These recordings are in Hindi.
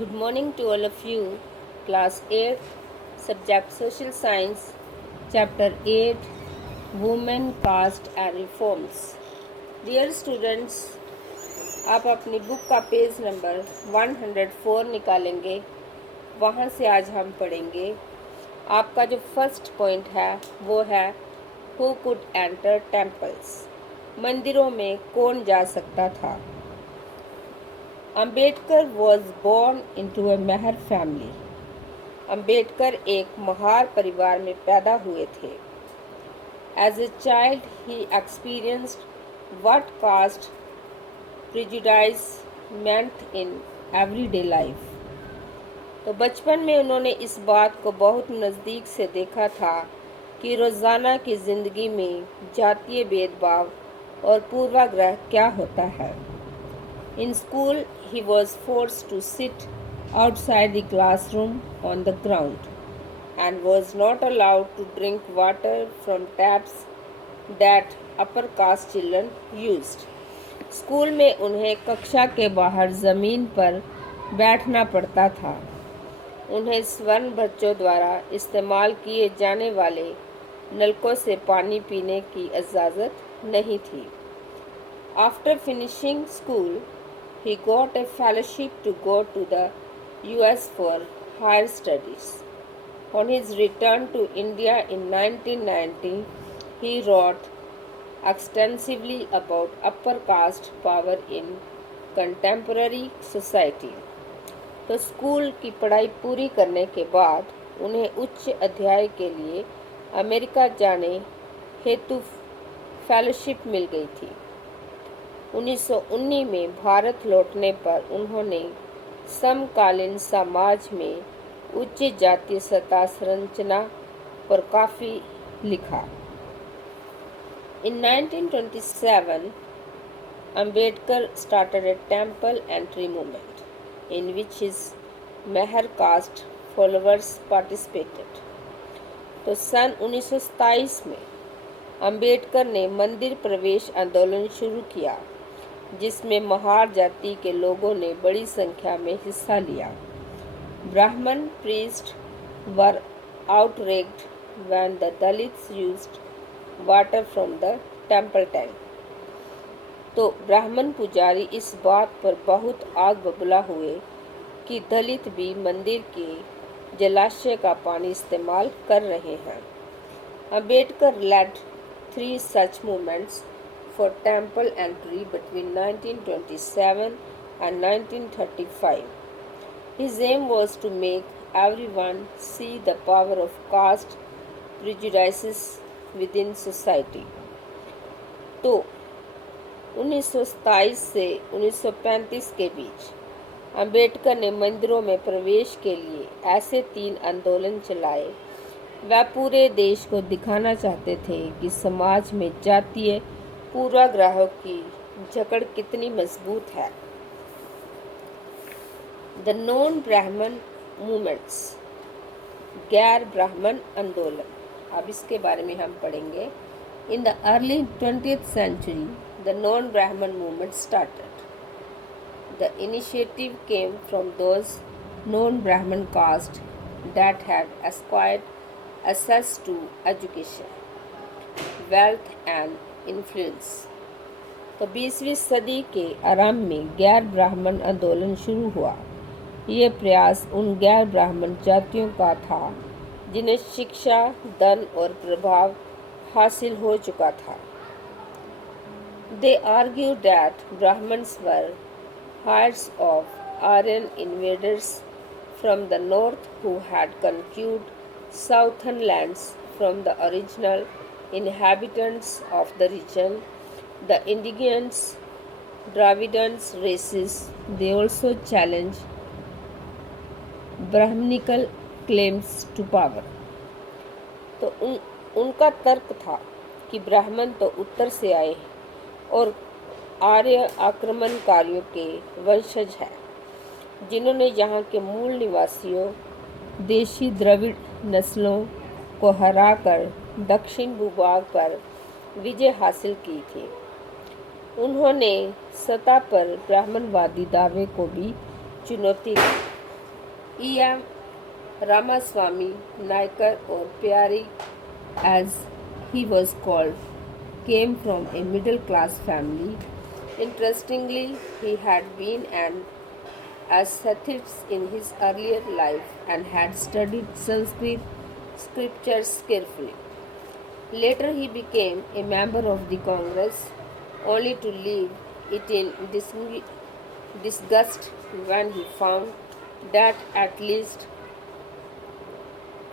Good morning to all of you. Class 8, Subject Social Science, Chapter 8, Women, Caste and Reforms. Dear students, आप अपनी बुक का पेज नंबर 104 निकालेंगे। वहाँ से आज हम पढ़ेंगे। आपका जो फर्स्ट पॉइंट है वो है हु कुड एंटर टेम्पल्स। मंदिरों में कौन जा सकता था। Ambedkar was born into a Mahar family. Ambedkar एक महार परिवार में पैदा हुए थे। As a child he experienced what caste prejudice meant in everyday life. तो बचपन में उन्होंने इस बात को बहुत नज़दीक से देखा था कि रोज़ाना की ज़िंदगी में जातीय भेदभाव और पूर्वाग्रह क्या होता है। In school, he was forced to sit outside the classroom on the ground and was not allowed to drink water from taps that upper caste children used. School में उन्हें कक्षा के बाहर ज़मीन पर बैठना पड़ता था। उन्हें स्वर्ण बच्चों द्वारा इस्तेमाल किए जाने वाले नलकों से पानी पीने की इजाज़त नहीं थी। After finishing school, he got a fellowship to go to the US for higher studies. On his return to India in 1990, he wrote extensively about upper caste power in contemporary society. तो स्कूल की पढ़ाई पूरी करने के बाद उन्हें उच्च अध्याय के लिए अमेरिका जाने हेतु फेलोशिप मिल गई थी। 1919 में भारत लौटने पर उन्होंने समकालीन समाज में उच्च जातीय सत्ता संरचना पर काफ़ी लिखा। In 1927, Ambedkar started a temple entry movement in which his Meher caste followers participated. तो सन 1927 में अंबेडकर ने मंदिर प्रवेश आंदोलन शुरू किया जिसमें महार जाति के लोगों ने बड़ी संख्या में हिस्सा लिया। ब्राह्मण priest were outraged when the Dalits used water from the temple tank. तो ब्राह्मण पुजारी इस बात पर बहुत आग बबूला हुए कि दलित भी मंदिर के जलाशय का पानी इस्तेमाल कर रहे हैं। Ambedkar led 3 such movements for temple entry between 1927 and 1935. His aim was to make everyone see the power of caste prejudices within society. तो 1927 से 1935 के बीच अंबेडकर ने मंदिरों में प्रवेश के लिए ऐसे 3 आंदोलन चलाए। वह पूरे देश को दिखाना चाहते थे कि समाज में जातीय पूर्वाग्रहों की जकड़ कितनी मजबूत है। द नॉन ब्राह्मण मूवमेंट्स, गैर ब्राह्मण आंदोलन। अब इसके बारे में हम पढ़ेंगे। In the early 20th century, the non Brahmin movement started. The initiative came from those non Brahmin caste that had acquired access to education, wealth and influence. तो 20वीं सदी के आरंभ में गैर ब्राह्मण आंदोलन शुरू हुआ। ये प्रयास उन गैर ब्राह्मण जातियों का था जिन्हें शिक्षा, धन और प्रभाव हासिल हो चुका था। They argued that Brahmins were heirs of Aryan invaders from the north who had conquered southern lands from the original inhabitants of the region, the indigenous Dravidian races. They also challenged Brahminical claims to power. तो उनका तर्क था कि ब्राह्मण तो उत्तर से आए और आर्य आक्रमणकारियों के वंशज हैं जिन्होंने यहाँ के मूल निवासियों देशी द्रविड़ नस्लों को हराकर दक्षिण भूभाग पर विजय हासिल की थी। उन्होंने सत्ता पर ब्राह्मणवादी दावे को भी चुनौती दी। E.M. Ramaswamy Naikar, or Pyari as he was called, came from a middle class family. Interestingly, he had been an ascetic in his earlier life and had studied Sanskrit scriptures carefully. Later, he became a member of the Congress, only to leave it in disgust when he found that at least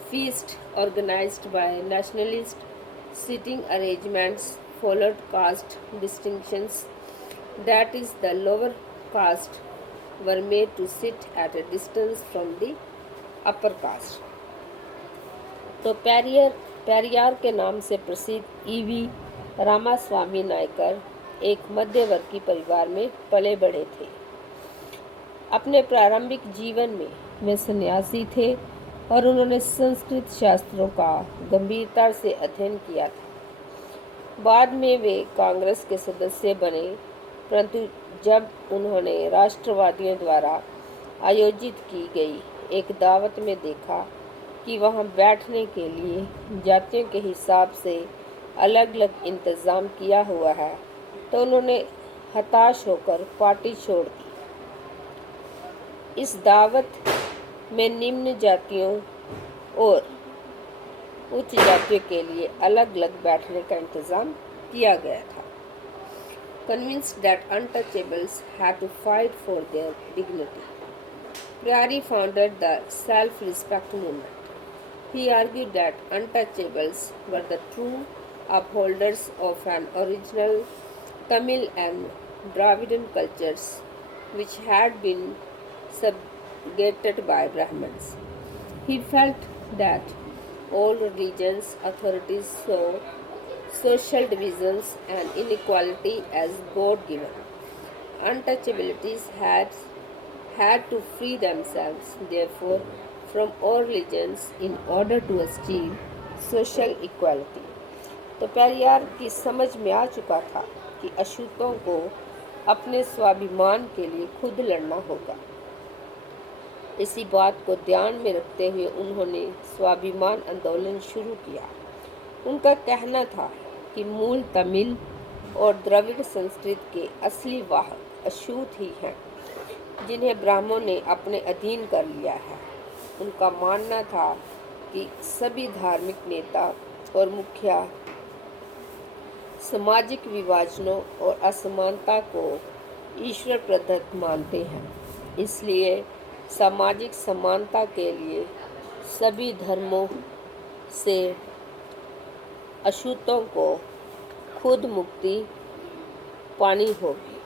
feast organized by nationalist sitting arrangements followed caste distinctions. That is, the lower caste were made to sit at a distance from the upper caste. तो पेरियार के नाम से प्रसिद्ध ईवी रामास्वामी नायकर एक मध्यवर्गीय परिवार में पले बढ़े थे। अपने प्रारंभिक जीवन में वे सन्यासी थे और उन्होंने संस्कृत शास्त्रों का गंभीरता से अध्ययन किया था। बाद में वे कांग्रेस के सदस्य बने, परंतु जब उन्होंने राष्ट्रवादियों द्वारा आयोजित की गई एक दावत में देखा कि वहां बैठने के लिए जातियों के हिसाब से अलग अलग इंतज़ाम किया हुआ है, तो उन्होंने हताश होकर पार्टी छोड़ दी। इस दावत में निम्न जातियों और उच्च जातियों के लिए अलग अलग बैठने का इंतज़ाम किया गया था। Convinced that untouchables had to fight for their dignity, Prairie founded the self-respect movement. He argued that untouchables were the true upholders of an original Tamil and Dravidian cultures which had been subjugated by Brahmins. He felt that all religions' authorities saw social divisions and inequality as God-given. Untouchabilities had to free themselves, therefore, from all religions in order to achieve social equality. तो पेरियार की समझ में आ चुका था कि अछूतों को अपने स्वाभिमान के लिए खुद लड़ना होगा। इसी बात को ध्यान में रखते हुए उन्होंने स्वाभिमान आंदोलन शुरू किया। उनका कहना था कि मूल तमिल और द्रविड़ संस्कृत के असली वाहक अछूत ही हैं, जिन्हें ब्राह्मणों ने अपने अधीन कर लिया है। उनका मानना था कि सभी धार्मिक नेता और मुखिया सामाजिक विभाजनों और असमानता को ईश्वर प्रदत्त मानते हैं, इसलिए सामाजिक समानता के लिए सभी धर्मों से अछूतों को खुद मुक्ति पानी होगी।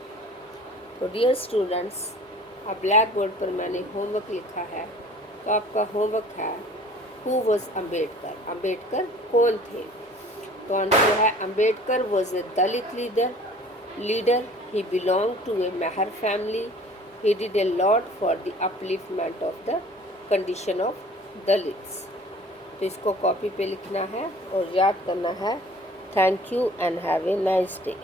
तो डियर स्टूडेंट्स, अब ब्लैक बोर्ड पर मैंने होमवर्क लिखा है, तो आपका होमवर्क है हु वॉज अम्बेडकर, अम्बेडकर कौन थे। तो आंसर है Ambedkar was a Dalit leader, he belong to a Mahar family, he did a lot for the upliftment of the condition of Dalits. तो इसको कॉपी पे लिखना है और याद करना है। Thank you and have a nice day.